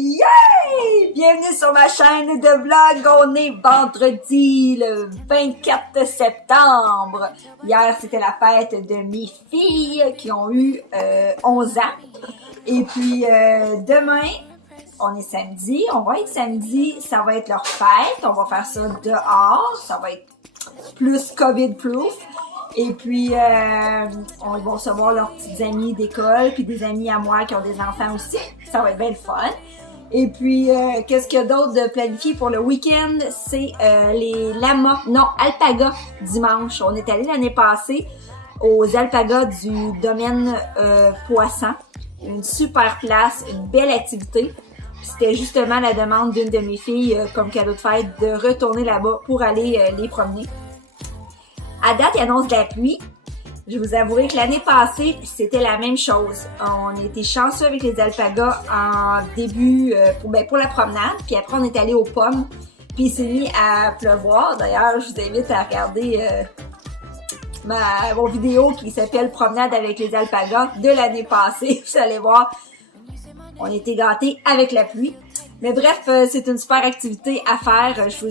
Yay! Bienvenue sur ma chaîne de vlog. On est vendredi le 24 septembre. Hier, c'était la fête de mes filles qui ont eu 11 ans. Et puis demain, on est samedi. On va être samedi. Ça va être leur fête. On va faire ça dehors. Ça va être plus COVID-proof. Et puis, on va recevoir leurs petites amies d'école, puis des amis à moi qui ont des enfants aussi. Ça va être bien le fun. Et puis, qu'est-ce qu'il y a d'autre de planifié pour le week-end? C'est les lamas, non, alpagas, dimanche. On est allé l'année passée aux alpagas du domaine Poisson. Une super place, une belle activité. C'était justement la demande d'une de mes filles comme cadeau de fête de retourner là-bas pour aller les promener. À date, il annonce de la pluie. Je vous avouerai que l'année passée, c'était la même chose. On était chanceux avec les alpagas en début pour la promenade. Puis après, on est allé aux pommes. Puis il s'est mis à pleuvoir. D'ailleurs, je vous invite à regarder mon vidéo qui s'appelle Promenade avec les alpagas de l'année passée. Vous allez voir, on était gâtés avec la pluie. Mais bref, c'est une super activité à faire. Je vous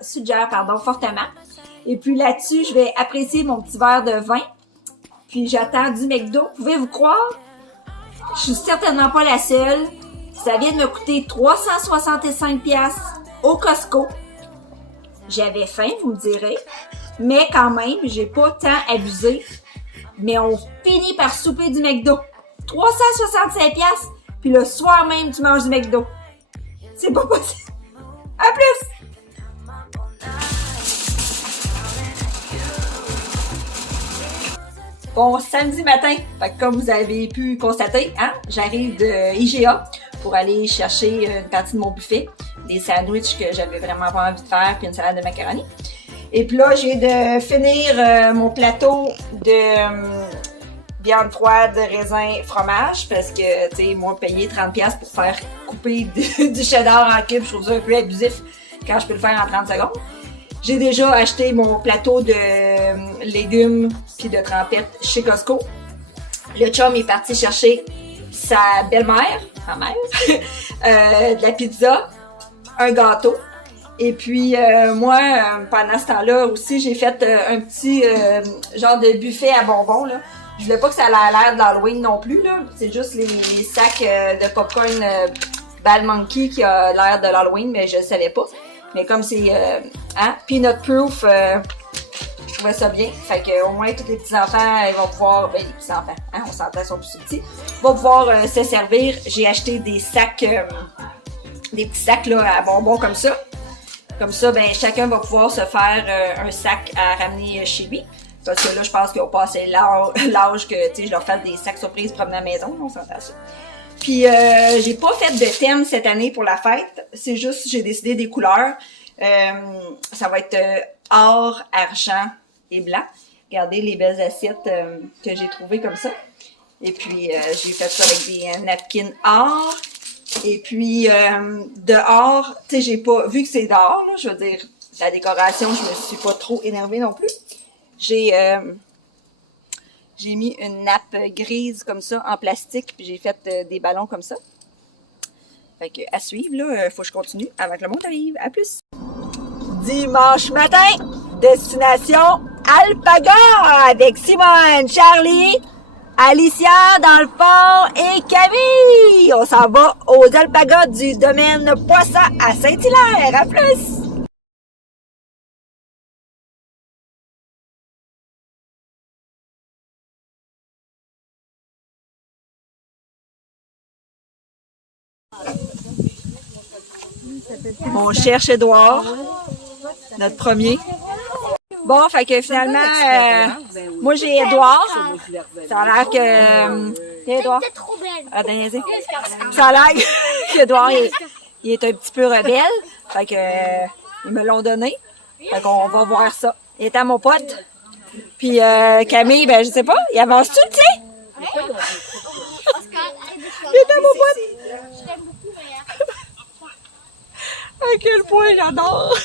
suggère fortement. Et puis là-dessus, je vais apprécier mon petit verre de vin. Puis j'attends du McDo. Pouvez-vous croire? Je suis certainement pas la seule. Ça vient de me coûter 365$ au Costco. J'avais faim, vous me direz. Mais quand même, j'ai pas tant abusé. Mais on finit par souper du McDo. 365$. Puis le soir même, tu manges du McDo. C'est pas possible. À plus! Bon, samedi matin, fait que comme vous avez pu constater, j'arrive de IGA pour aller chercher une partie de mon buffet, des sandwichs que j'avais vraiment pas envie de faire, puis une salade de macaroni. Et puis là, j'ai de finir mon plateau de viande froide, raisin, fromage, parce que, tu sais, moi, payer 30$ pour faire couper du cheddar en cubes, je trouve ça un peu abusif quand je peux le faire en 30 secondes. J'ai déjà acheté mon plateau de légumes puis de trempettes chez Costco. Le chum est parti chercher sa belle-mère, sa mère, de la pizza, un gâteau. Et puis moi, pendant ce temps-là aussi, j'ai fait un petit genre de buffet à bonbons, là. Je voulais pas que ça ait l'air de l'Halloween non plus, là. C'est juste les sacs de popcorn Bad Monkey qui a l'air de l'Halloween, mais je le savais pas. Mais comme c'est peanut proof, je trouvais ça bien. Fait que au moins tous les petits enfants ils vont pouvoir, les petits enfants, on s'entend, ils sont plus petits, vont pouvoir se servir. J'ai acheté des sacs, des petits sacs là à bonbons comme ça. Comme ça, chacun va pouvoir se faire un sac à ramener chez lui. Parce que là, je pense qu'ils ont passé l'âge que je leur fasse des sacs surprises pour promener à la maison. On s'entend ça. Puis j'ai pas fait de thème cette année pour la fête, c'est juste j'ai décidé des couleurs. Ça va être or, argent et blanc. Regardez les belles assiettes que j'ai trouvées comme ça. Et puis j'ai fait ça avec des napkins or. Et puis dehors, tu sais, j'ai pas vu que c'est dehors, là, je veux dire la décoration, je me suis pas trop énervée non plus. J'ai mis une nappe grise comme ça en plastique, puis j'ai fait des ballons comme ça. Fait que à suivre, là, faut que je continue avant que le monde arrive. À plus! Dimanche matin, destination Alpaga avec Simone, Charlie, Alicia dans le fond et Camille. On s'en va aux alpagas du domaine Poisson à Saint-Hilaire. À plus! On cherche Édouard, notre premier. Bon, fait que finalement, moi j'ai Édouard. Ça a l'air que... Édouard. Ça a l'air qu'Édouard, il est un petit peu rebelle. Fait que, ils me l'ont donné. Fait qu'on va voir ça. Il est à mon pote. Puis Camille, je sais pas, il avance-tu, tu sais? Il est à mon pote. À quel point j'adore!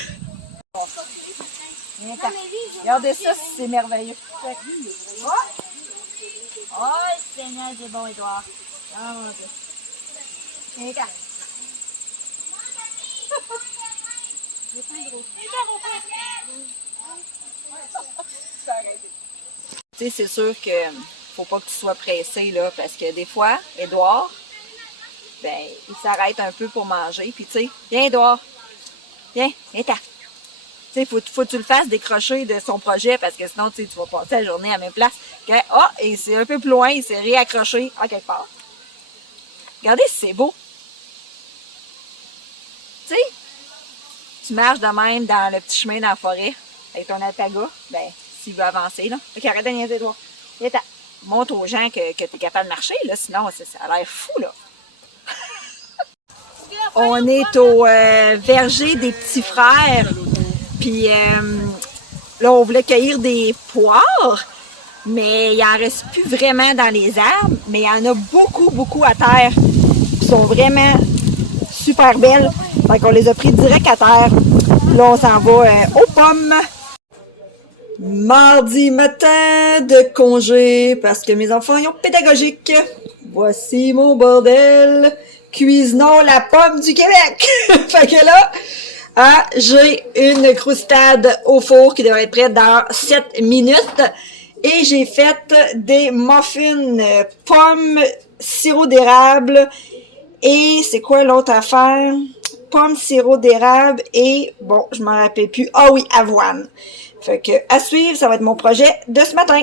Regardez ça, c'est merveilleux. Oh, Seigneur, c'est bon, Édouard. Oh, mon Dieu. Viens, Tu sais, c'est sûr que faut pas que tu sois pressé, là, parce que des fois, Édouard, ben, il s'arrête un peu pour manger, puis tu sais, viens Édouard, viens-t'en. Tu sais, faut que tu le fasses décrocher de son projet, parce que sinon, tu sais, tu vas passer la journée à la même place. Et c'est un peu plus loin, il s'est réaccroché à quelque part. Regardez si c'est beau. Tu sais, tu marches de même dans le petit chemin dans la forêt, avec ton alpaga, ben, s'il veut avancer, là. Ok, arrête de niaiser, Édouard. Montre aux gens que tu es capable de marcher, là, sinon ça a l'air fou, là. On est au verger des petits frères, puis là, on voulait cueillir des poires, mais il en reste plus vraiment dans les arbres, mais il y en a beaucoup, beaucoup à terre, qui sont vraiment super belles. Fait qu'on les a pris direct à terre. Là, on s'en va aux pommes. Mardi matin de congé, parce que mes enfants ils ont pédagogique. Voici mon bordel. Cuisinons la pomme du Québec. Fait que là, j'ai une croustade au four qui devrait être prête dans 7 minutes. Et j'ai fait des muffins pommes, sirop d'érable. Et c'est quoi l'autre affaire? Pomme, sirop d'érable et, bon, je m'en rappelle plus. Ah oui, avoine. Fait que, à suivre, ça va être mon projet de ce matin.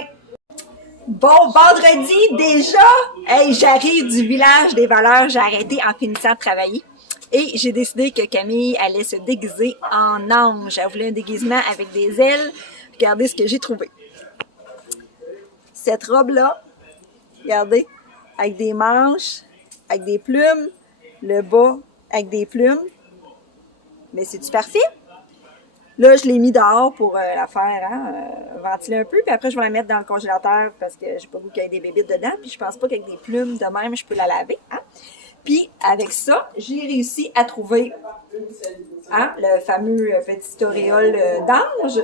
Bon, vendredi déjà! Hey, j'arrive du village des valeurs. J'ai arrêté en finissant de travailler. Et j'ai décidé que Camille allait se déguiser en ange. Elle voulait un déguisement avec des ailes. Regardez ce que j'ai trouvé. Cette robe-là, regardez, avec des manches, avec des plumes, le bas avec des plumes. Mais c'est-tu parfait? Là, je l'ai mis dehors pour la faire ventiler un peu. Puis après, je vais la mettre dans le congélateur parce que j'ai pas voulu qu'il y ait des bébites dedans. Puis je pense pas qu'avec des plumes de même, je peux la laver. Hein? Puis avec ça, j'ai réussi à trouver le fameux petit auréole d'ange.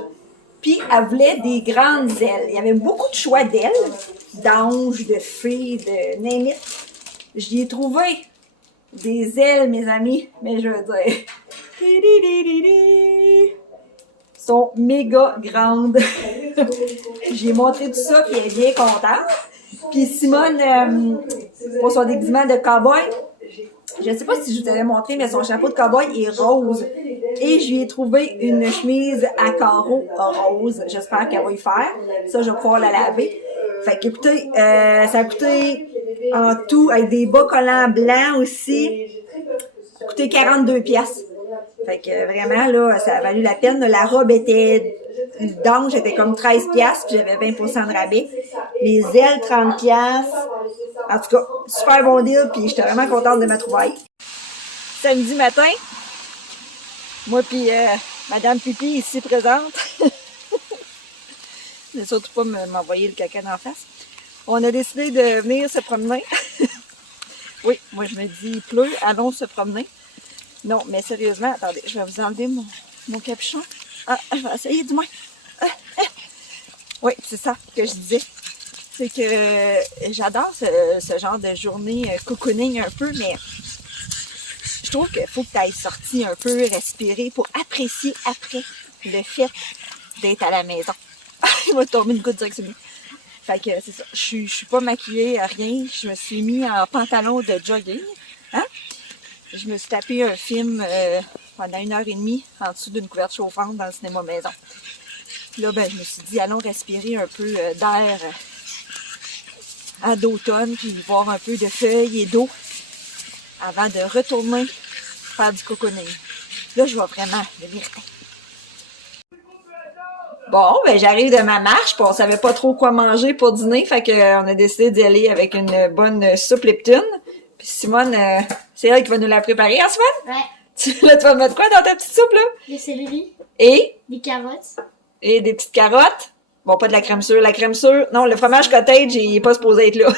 Puis elle voulait des grandes ailes. Il y avait beaucoup de choix d'ailes, d'anges, de fées, de némites. J'y ai trouvé des ailes, mes amis, mais je veux dire... sont méga grandes. J'ai montré tout ça, puis elle est bien contente. Puis Simone, pour son déguisement de cow-boy, je ne sais pas si je vous avais montré, mais son chapeau de cow-boy est rose. Et je lui ai trouvé une chemise à carreaux rose. J'espère qu'elle va y faire. Ça, je vais pouvoir la laver. Fait que, écoutez, ça a coûté en tout, avec des bas collants blancs aussi, ça a coûté 42 piastres. Fait que vraiment, là, ça a valu la peine. La robe était d'ange, était comme 13 piastres, puis j'avais 20% de rabais. Les ailes, 30 piastres. En tout cas, super bon deal, puis j'étais vraiment contente de ma trouvaille. Samedi matin, moi puis Madame Pipi ici présente. Ne surtout pas m'envoyer le caca d'en face. On a décidé de venir se promener. Oui, moi je me dis, il pleut, allons se promener. Non, mais sérieusement, attendez, je vais vous enlever mon capuchon. Je vais essayer du moins. Oui, c'est ça que je disais. C'est que j'adore ce genre de journée cocooning un peu, mais je trouve qu'il faut que tu ailles sortir un peu, respirer pour apprécier après le fait d'être à la maison. Il va tomber une goutte direct sur lui. Fait que c'est ça. Je suis pas maquillée à rien. Je me suis mis en pantalon de jogging. Hein? Je me suis tapé un film pendant 1h30 en dessous d'une couverte chauffante dans le cinéma maison. Puis là, ben, je me suis dit, allons respirer un peu d'air d'automne, puis voir un peu de feuilles et d'eau avant de retourner faire du cocooning. Là, je vais vraiment venir. Bon, ben j'arrive de ma marche, puis on savait pas trop quoi manger pour dîner, fait qu'on a décidé d'y aller avec une bonne soupe Lipton. Puis Simone, c'est elle qui va nous la préparer, hein, Simone? Ouais. Là, tu vas mettre quoi dans ta petite soupe, là? Des céleri. Et? Des carottes. Et des petites carottes. Bon, pas de la crème sûre. La crème sûre, non, le fromage cottage, il est pas supposé être là.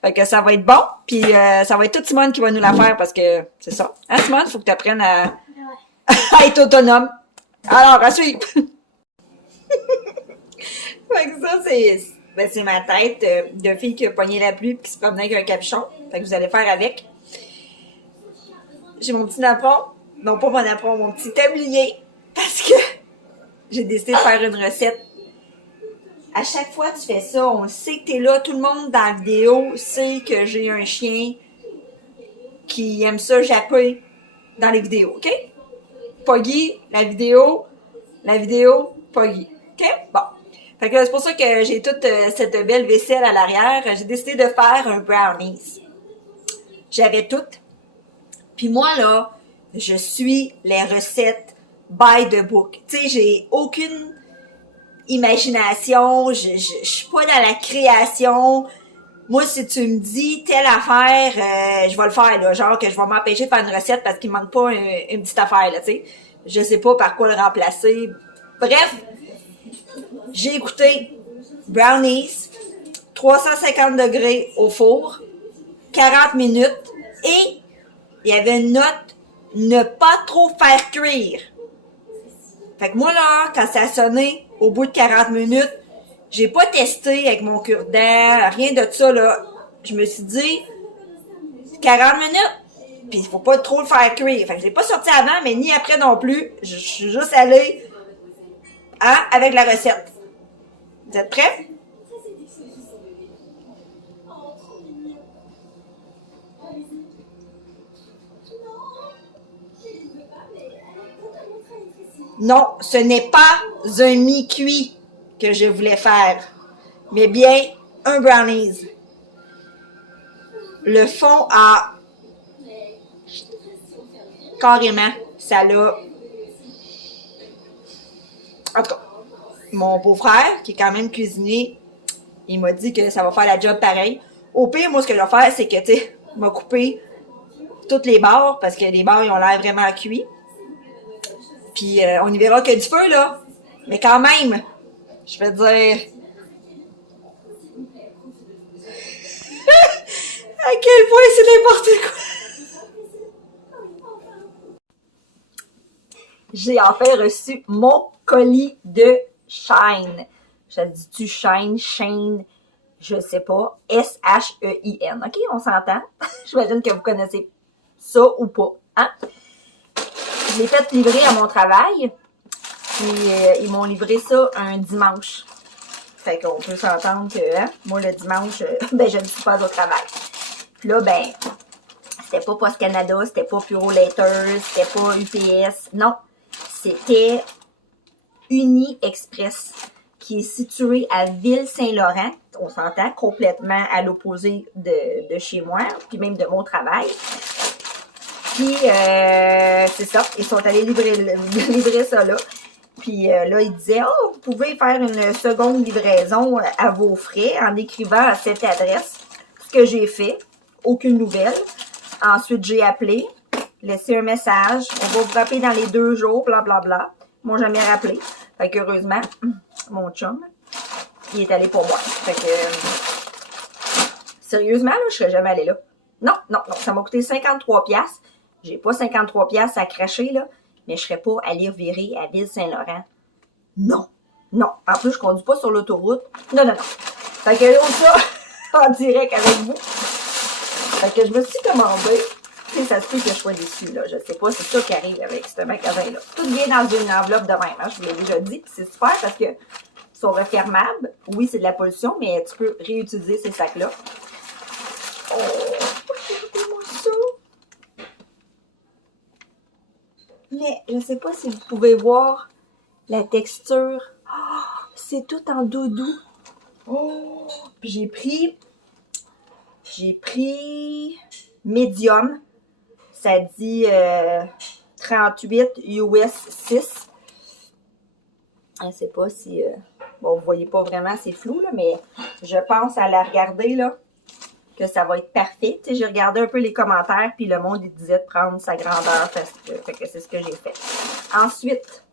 Fait que ça va être bon. Puis ça va être toute Simone qui va nous la faire parce que c'est ça. Hein, Simone? Faut que tu apprennes à être autonome. Alors, à suivre! Fait que ça, c'est ma tête de fille qui a pogné la pluie et qui se promenait avec un capuchon. Fait que vous allez faire avec. J'ai mon petit napperon. non pas mon petit tablier, parce que j'ai décidé de faire une recette. À chaque fois que tu fais ça, on sait que t'es là, tout le monde dans la vidéo sait que j'ai un chien qui aime ça japper dans les vidéos, OK? Poggy, la vidéo, Poggy. OK? Bon. Fait que c'est pour ça que j'ai toute cette belle vaisselle à l'arrière. J'ai décidé de faire un brownies. J'avais tout. Puis moi, là, je suis les recettes by the book. Tu sais, j'ai aucune imagination. Je suis pas dans la création. Moi, si tu me dis telle affaire, je vais le faire, là. Genre que je vais m'empêcher de faire une recette parce qu'il manque pas une petite affaire, là, tu sais. Je sais pas par quoi le remplacer. Bref, j'ai écouté brownies, 350 degrés au four, 40 minutes, et il y avait une note ne pas trop faire cuire. Fait que moi, là, quand ça a sonné au bout de 40 minutes, j'ai pas testé avec mon cure-dent, rien de ça, là. Je me suis dit, 40 minutes, puis il faut pas trop le faire cuire. Fait que je l'ai pas sorti avant, mais ni après non plus. Je suis juste allée, avec la recette. Vous êtes prêts? Non, ce n'est pas un mi-cuit que je voulais faire, mais bien un brownies. Le fond a carrément, ça l'a... En tout cas, mon beau-frère, qui est quand même cuisinier, il m'a dit que ça va faire la job pareil. Au pire, moi, ce que je vais faire, c'est que, tu sais, m'a coupé toutes les barres, parce que les barres, ils ont l'air vraiment cuits. Puis, on y verra que du feu, là. Mais quand même, je vais dire... à quel point c'est n'importe quoi! J'ai enfin reçu mon colis de Shine. Je dis-tu Shine, Shane, je sais pas. S-H-E-I-N. OK, on s'entend? J'imagine que vous connaissez ça ou pas. Hein? Je l'ai fait livrer à mon travail. Puis ils m'ont livré ça un dimanche. Fait qu'on peut s'entendre que moi, le dimanche, ben je ne suis pas au travail. Puis là, ben, c'était pas Post Canada, c'était pas Puro Letters, c'était pas UPS. Non, c'était Uni Express, qui est situé à Ville-Saint-Laurent. On s'entend, complètement à l'opposé de chez moi, puis même de mon travail. Puis, c'est ça, ils sont allés livrer ça là. Puis là, ils disaient, oh, vous pouvez faire une seconde livraison à vos frais en écrivant à cette adresse. Ce que j'ai fait, aucune nouvelle. Ensuite, j'ai appelé, laissé un message. On va vous rappeler dans les 2 jours, blablabla. Ils m'ont jamais rappelé. Fait qu'heureusement, mon chum, il est allé pour moi. Fait que, sérieusement, là, je serais jamais allée là. Non, non, non, ça m'a coûté 53$. J'ai pas 53$ à cracher, là, mais je serais pas allée virer à Ville-Saint-Laurent. Non, non. En plus, je conduis pas sur l'autoroute. Non, non, non. Fait que là, ça, en direct avec vous. Fait que je me suis commandé. Tu sais, ça se peut que je sois déçue, là. Je sais pas, c'est ça qui arrive avec ce magasin-là. Tout vient dans une enveloppe de même, hein. Je vous l'ai déjà dit. C'est super parce que ils sont refermables. Oui, c'est de la pollution, mais tu peux réutiliser ces sacs-là. Oh, écoutez-moi ça. Mais je sais pas si vous pouvez voir la texture. Oh, c'est tout en doudou. Oh, puis j'ai pris médium. Ça dit 38 US 6. Je sais pas si... bon, vous voyez pas vraiment, c'est flou, là, mais je pense à la regarder, là, que ça va être parfait. Tu sais, j'ai regardé un peu les commentaires, puis le monde, il disait de prendre sa grandeur, fait que c'est ce que j'ai fait. Ensuite,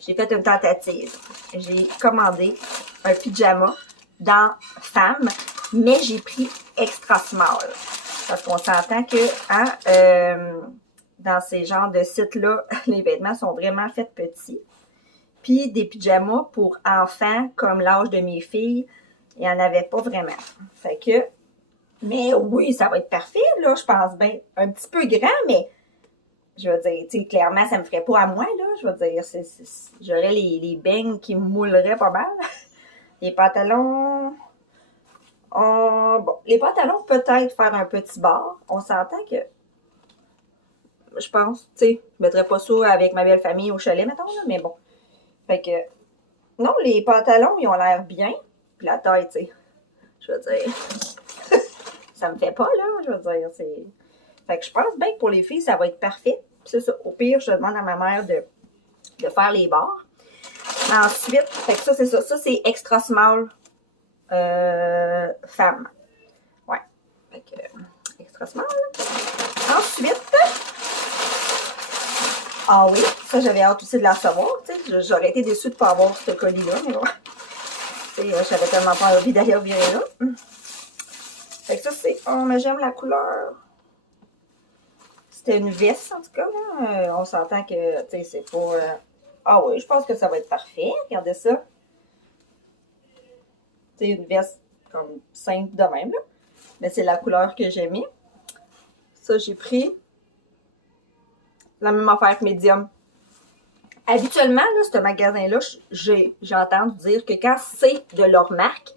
j'ai fait une tentative. J'ai commandé un pyjama dans Femme, mais j'ai pris extra small. Parce qu'on s'entend que dans ces genres de sites-là, les vêtements sont vraiment faits petits. Puis des pyjamas pour enfants, comme l'âge de mes filles, il n'y en avait pas vraiment. Fait que, mais oui, ça va être parfait, là, je pense bien. Un petit peu grand, mais je veux dire, tu sais, clairement, ça me ferait pas à moi, là. Je veux dire, j'aurais les beignes qui me mouleraient pas mal. Les pantalons... bon, les pantalons, peut-être faire un petit bar. On s'entend que... Je pense, tu sais, je mettrais pas ça avec ma belle famille au chalet, mettons, là, mais bon. Fait que... Non, les pantalons, ils ont l'air bien. Puis la taille, tu sais, je veux dire... ça me fait pas, là, je veux dire, c'est... Fait que je pense bien que pour les filles, ça va être parfait. Puis c'est ça. Au pire, je demande à ma mère de faire les barres. Ensuite, fait que ça, c'est ça. Ça, c'est extra small femme. Ouais. Fait que extra small. Ensuite, ah oui, ça, j'avais hâte aussi de la recevoir. J'aurais été déçue de ne pas avoir ce colis-là, mais bon. J'avais tellement pas envie d'aller au virer là. Fait que ça, c'est... Oh, mais j'aime la couleur. C'était une veste, en tout cas. Là. On s'entend que, tu sais, c'est pas... Ah oui, je pense que ça va être parfait. Regardez ça. C'est une veste comme simple de même, là. Mais c'est la couleur que j'ai mis. Ça, j'ai pris la même affaire que médium. Habituellement, là, ce magasin-là, j'ai entendu dire que quand c'est de leur marque,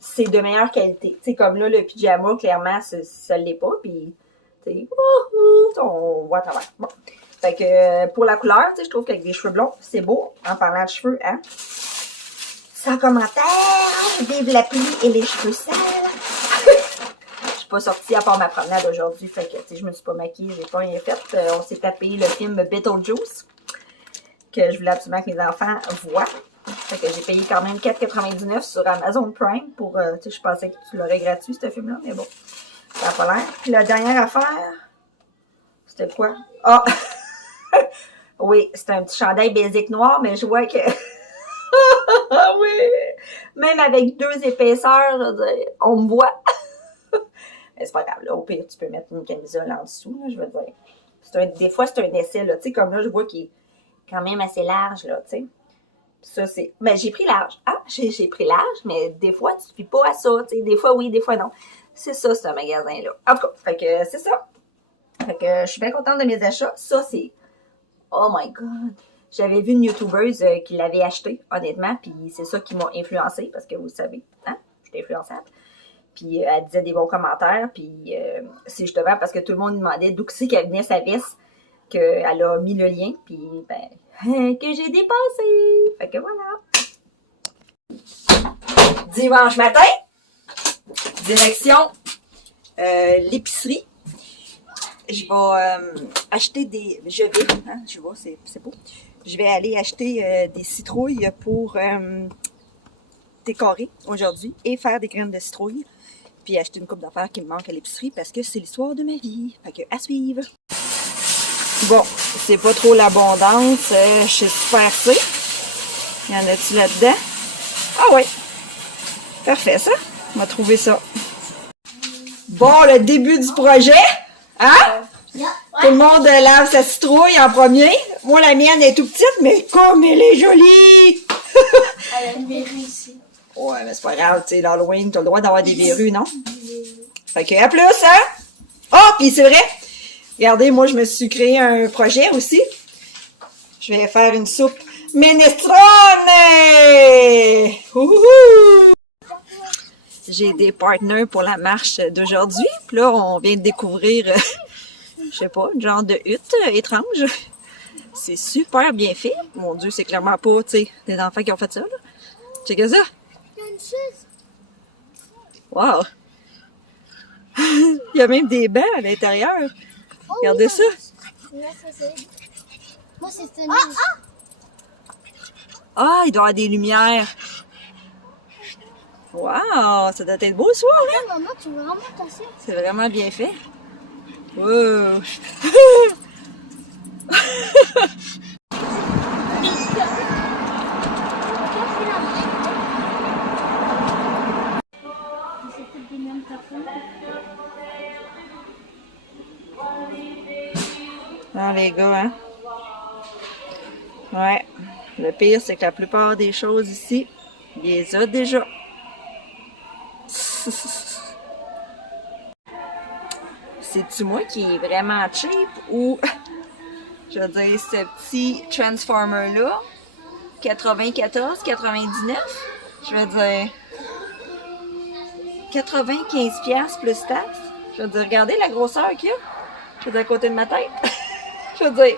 c'est de meilleure qualité. Tu sais, comme là, le pyjama, clairement, ça l'est pas. Puis, tu sais, on voit à travers. Bon. Fait que pour la couleur, tu sais, je trouve qu'avec des cheveux blonds, c'est beau. En parlant de cheveux, hein. Sans commentaire, vive la pluie et les cheveux sales. Je suis pas sortie à part ma promenade aujourd'hui. Fait que, tu sais, je me suis pas maquillée, j'ai pas rien fait. On s'est tapé le film Beetlejuice, que je voulais absolument que mes enfants voient. Fait que j'ai payé quand même 4,99 sur Amazon Prime pour, tu sais, je pensais que tu l'aurais gratuit, ce film-là, mais bon, ça n'a pas l'air. Puis la dernière affaire, c'était quoi? Ah! Oui, c'est un petit chandail basique noir, mais je vois que... oui! Même avec 2 épaisseurs, je veux dire, on me voit. Mais c'est pas grave, là, au pire, tu peux mettre une camisole en dessous, là, je veux dire. Des fois, c'est un essai, là, tu sais, comme là, je vois qu'il est quand même assez large, là, tu sais. Ça, c'est... Mais j'ai pris large. Ah, j'ai pris large, mais des fois, tu ne fies pas à ça, tu sais. Des fois, oui, des fois, non. C'est ça, ce magasin-là. En tout cas, fait que c'est ça. Fait que je suis bien contente de mes achats. Ça, c'est... Oh my God! J'avais vu une YouTubeuse qui l'avait acheté, honnêtement, puis c'est ça qui m'a influencée, parce que vous savez, hein, je suis influençable. Puis elle disait des bons commentaires, puis c'est justement parce que tout le monde demandait d'où c'est qu'elle venait sa veste, qu'elle a mis le lien, puis ben, que j'ai dépassé. Fait que voilà. Dimanche matin, direction l'épicerie. Je vais acheter des... Je vois, c'est beau. Je vais aller acheter des citrouilles pour décorer aujourd'hui et faire des graines de citrouille. Puis acheter une coupe d'affaires qui me manque à l'épicerie parce que c'est l'histoire de ma vie. Fait que à suivre. Bon, c'est pas trop l'abondance chez Super C. Y en a-tu là-dedans? Ah oui. Parfait, ça. On va trouver ça. Bon, le début du projet. Hein? Tout le monde lave sa citrouille en premier. Moi, la mienne est tout petite, mais comme elle est jolie! Elle a une verrue ici. Ouais, mais c'est pas grave, tu sais, l'Halloween, t'as le droit d'avoir des verrues, non? Fait que, à plus, hein? Oh, puis c'est vrai! Regardez, moi, je me suis créé un projet aussi. Je vais faire une soupe minestrone! J'ai des partenaires pour la marche d'aujourd'hui. Puis là, on vient de découvrir, je sais pas, une genre de hutte étrange. C'est super bien fait. Mon Dieu, c'est clairement pas, tu sais, des enfants qui ont fait ça, là. Checkez ça! Wow! Il y a même des bancs à l'intérieur. Regardez ça. Ah, il doit y avoir des lumières. Wow! Ça doit être beau ce soir, hein? Maman, tu veux vraiment tasser? C'est vraiment bien fait. Wow! Non, les gars, hein? Ouais. Le pire, c'est que la plupart des choses ici, il les a déjà. C'est-tu moi qui est vraiment cheap ou Je veux dire, ce petit Transformer-là, 94, 99, je veux dire, 95$ plus taxes. Je veux dire, regardez la grosseur qu'il y a. Je veux dire, à côté de ma tête. Je veux dire,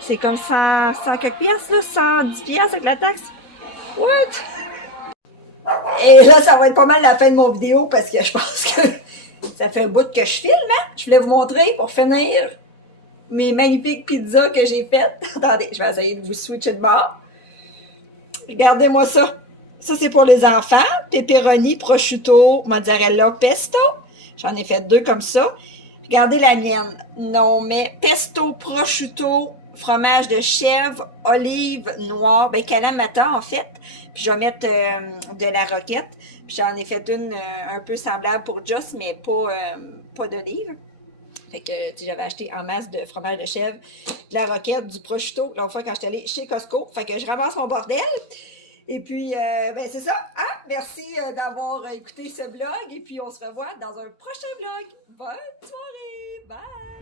c'est comme 100 quelques piastres, là, 110 piastres avec la taxe. What? Et là, ça va être pas mal la fin de mon vidéo parce que je pense que ça fait un bout que je filme, hein? Je voulais vous montrer pour finir mes magnifiques pizzas que j'ai faites. Attendez, je vais essayer de vous switcher de bord. Regardez-moi ça. Ça, c'est pour les enfants. Pepperoni, prosciutto, mozzarella, pesto. J'en ai fait 2 comme ça. Regardez la mienne. Non, mais pesto, prosciutto, fromage de chèvre, olive noire, ben calamata en fait. Puis je vais mettre de la roquette. Puis j'en ai fait une un peu semblable pour Joss, mais pas d'olive. Fait que j'avais acheté en masse de fromage de chèvre, de la roquette, du prosciutto, l'autre fois quand j'étais allée chez Costco. Fait que je ramasse mon bordel. Et puis, ben c'est ça. Hein? Merci d'avoir écouté ce vlog. Et puis, on se revoit dans un prochain vlog. Bonne soirée! Bye!